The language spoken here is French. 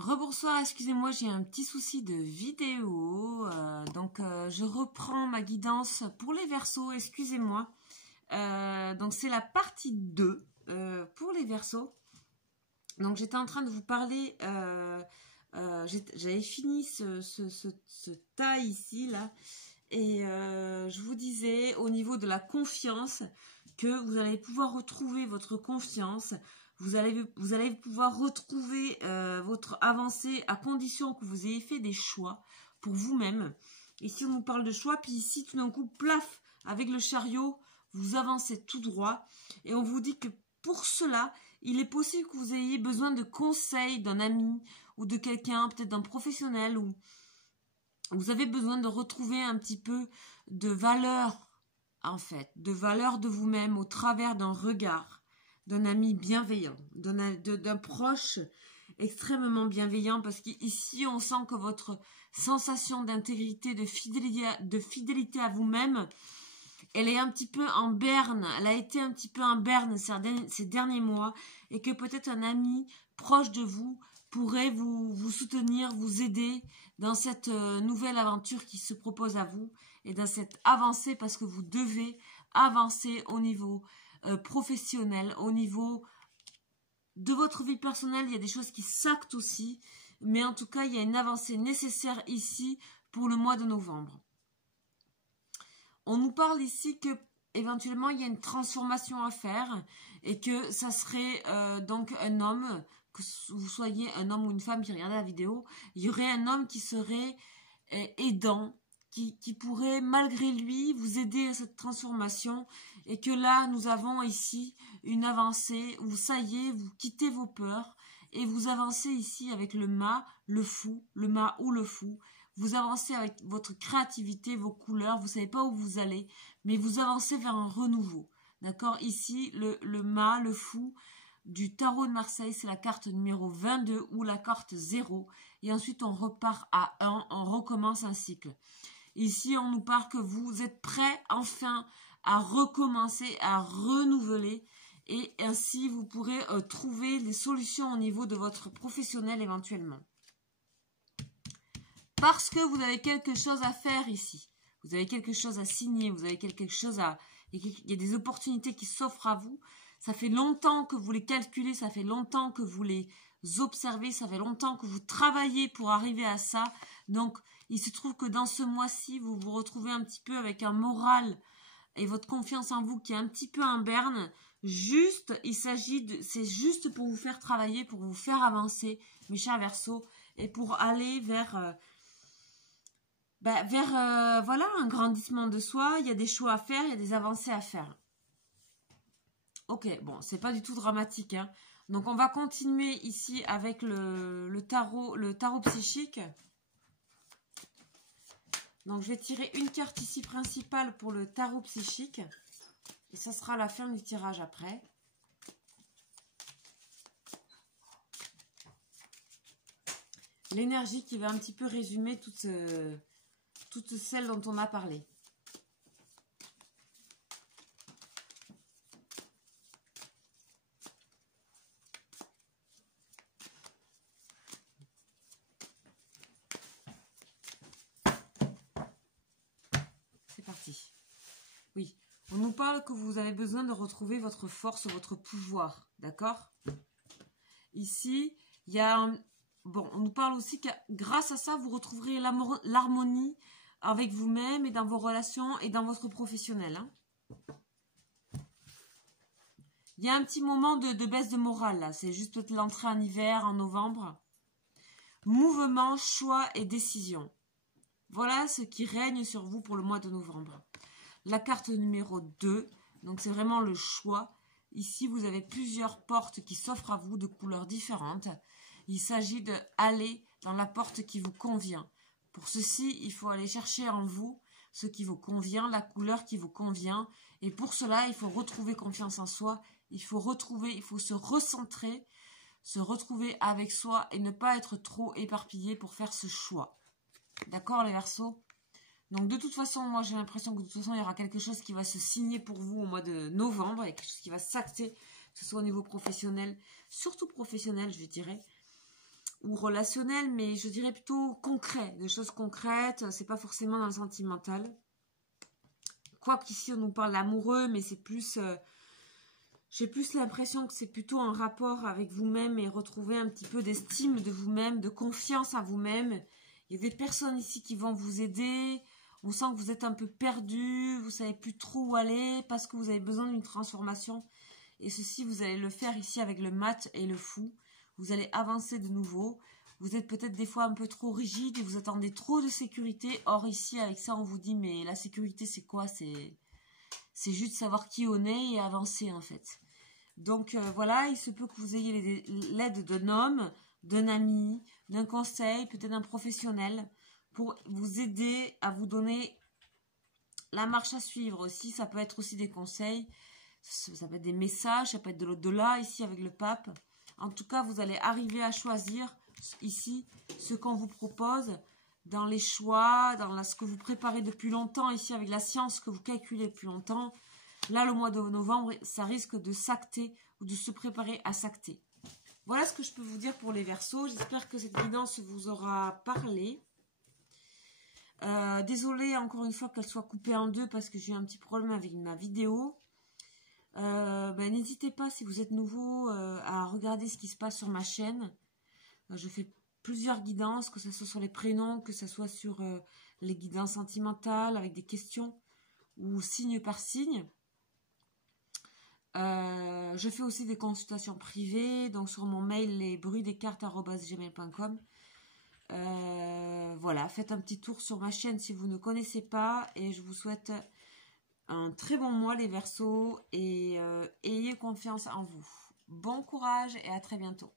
Rebonsoir, excusez-moi, j'ai un petit souci de vidéo, je reprends ma guidance pour les Verseaux, excusez-moi. Donc c'est la partie 2 pour les Verseaux. Donc j'étais en train de vous parler, j'avais fini ce tas ici, là, et je vous disais au niveau de la confiance que vous allez pouvoir retrouver votre confiance. Vous allez pouvoir retrouver votre avancée à condition que vous ayez fait des choix pour vous-même. Ici, on nous parle de choix, puis ici, tout d'un coup, plaf, avec le chariot, vous avancez tout droit. Et on vous dit que pour cela, il est possible que vous ayez besoin de conseils d'un ami ou de quelqu'un, peut-être d'un professionnel, ou vous avez besoin de retrouver un petit peu de valeur, en fait, de valeur de vous-même au travers d'un regard, d'un ami bienveillant, d'un proche extrêmement bienveillant, parce qu'ici on sent que votre sensation d'intégrité, de fidélité à vous-même, elle est un petit peu en berne, elle a été un petit peu en berne ces derniers mois, et que peut-être un ami proche de vous pourrait vous soutenir, vous aider dans cette nouvelle aventure qui se propose à vous, et dans cette avancée, parce que vous devez avancer au niveau professionnel, au niveau de votre vie personnelle. Il y a des choses qui s'actent aussi, mais en tout cas il y a une avancée nécessaire ici pour le mois de novembre. On nous parle ici que éventuellement il y a une transformation à faire, et que ça serait donc un homme, que vous soyez un homme ou une femme qui regardait la vidéo, il y aurait un homme qui serait aidant, qui pourrait malgré lui vous aider à cette transformation, et que là nous avons ici une avancée où ça y est, vous quittez vos peurs et vous avancez ici avec le mât, le fou, le mât ou le fou. Vous avancez avec votre créativité, vos couleurs, vous ne savez pas où vous allez, mais vous avancez vers un renouveau. D'accord? Ici, le mât, le fou du tarot de Marseille, c'est la carte numéro 22 ou la carte 0. Et ensuite, on repart à 1, on recommence un cycle. Ici, on nous parle que vous êtes prêts enfin à recommencer, à renouveler. Et ainsi, vous pourrez trouver des solutions au niveau de votre professionnel éventuellement. Parce que vous avez quelque chose à faire ici. Vous avez quelque chose à signer, vous avez quelque chose à... Il y a des opportunités qui s'offrent à vous. Ça fait longtemps que vous les calculez, ça fait longtemps que vous les observez, ça fait longtemps que vous travaillez pour arriver à ça. Donc, il se trouve que dans ce mois-ci, vous vous retrouvez un petit peu avec un moral et votre confiance en vous qui est un petit peu en berne. Juste, c'est juste pour vous faire travailler, pour vous faire avancer, mes chers Verseaux, et pour aller vers... voilà, un grandissement de soi. Il y a des choix à faire, il y a des avancées à faire. Ok, bon, c'est pas du tout dramatique, hein. Donc, on va continuer ici avec le tarot psychique. Donc, je vais tirer une carte ici principale pour le tarot psychique. Et ça sera la fin du tirage après. L'énergie qui va un petit peu résumer toutes celles dont on a parlé. C'est parti. Oui, on nous parle que vous avez besoin de retrouver votre force, votre pouvoir, d'accord? Ici, il y a... Bon, on nous parle aussi que grâce à ça, vous retrouverez l'harmonie avec vous-même et dans vos relations et dans votre professionnel, hein. Il y a un petit moment de baisse de morale, là. C'est juste peut-être l'entrée en hiver, en novembre. Mouvement, choix et décision. Voilà ce qui règne sur vous pour le mois de novembre. La carte numéro 2, donc c'est vraiment le choix. Ici, vous avez plusieurs portes qui s'offrent à vous de couleurs différentes. Il s'agit d'aller dans la porte qui vous convient. Pour ceci, il faut aller chercher en vous ce qui vous convient, la couleur qui vous convient. Et pour cela, il faut retrouver confiance en soi. Il faut se recentrer, se retrouver avec soi et ne pas être trop éparpillé pour faire ce choix. D'accord, les Verseaux? Donc, de toute façon, moi, j'ai l'impression que de toute façon, il y aura quelque chose qui va se signer pour vous au mois de novembre. Il y a quelque chose qui va s'acter, que ce soit au niveau professionnel, surtout professionnel, je dirais. ou relationnel, mais je dirais plutôt concret, des choses concrètes, c'est pas forcément dans le sentimental. Quoiqu'ici on nous parle d'amoureux, mais c'est plus... j'ai plus l'impression que c'est plutôt en rapport avec vous-même et retrouver un petit peu d'estime de vous-même, de confiance en vous-même. Il y a des personnes ici qui vont vous aider. On sent que vous êtes un peu perdu, vous savez plus trop où aller parce que vous avez besoin d'une transformation. Et ceci, vous allez le faire ici avec le mat et le fou. Vous allez avancer de nouveau. Vous êtes peut-être des fois un peu trop rigide et vous attendez trop de sécurité. Or ici, avec ça, on vous dit, mais la sécurité, c'est quoi? C'est juste savoir qui on est et avancer, en fait. Donc, voilà, il se peut que vous ayez l'aide d'un homme, d'un ami, d'un conseil, peut-être d'un professionnel, pour vous aider à vous donner la marche à suivre aussi. Ça peut être aussi des conseils, ça peut être des messages, ça peut être de l'au-delà, ici, avec le pape. En tout cas, vous allez arriver à choisir, ici, ce qu'on vous propose, dans les choix, dans ce que vous préparez depuis longtemps, ici, avec la science que vous calculez depuis longtemps. Là, le mois de novembre, ça risque de s'acter ou de se préparer à s'acter. Voilà ce que je peux vous dire pour les Verseaux. J'espère que cette guidance vous aura parlé. Désolée encore une fois qu'elle soit coupée en deux parce que j'ai eu un petit problème avec ma vidéo. N'hésitez pas, si vous êtes nouveau, à regarder ce qui se passe sur ma chaîne. Je fais plusieurs guidances, que ce soit sur les prénoms, que ce soit sur les guidances sentimentales avec des questions ou signe par signe. Je fais aussi des consultations privées, donc sur mon mail lesbruitsdescartes@gmail.com. Voilà, faites un petit tour sur ma chaîne si vous ne connaissez pas et je vous souhaite un très bon mois les Verseaux et ayez confiance en vous. Bon courage et à très bientôt.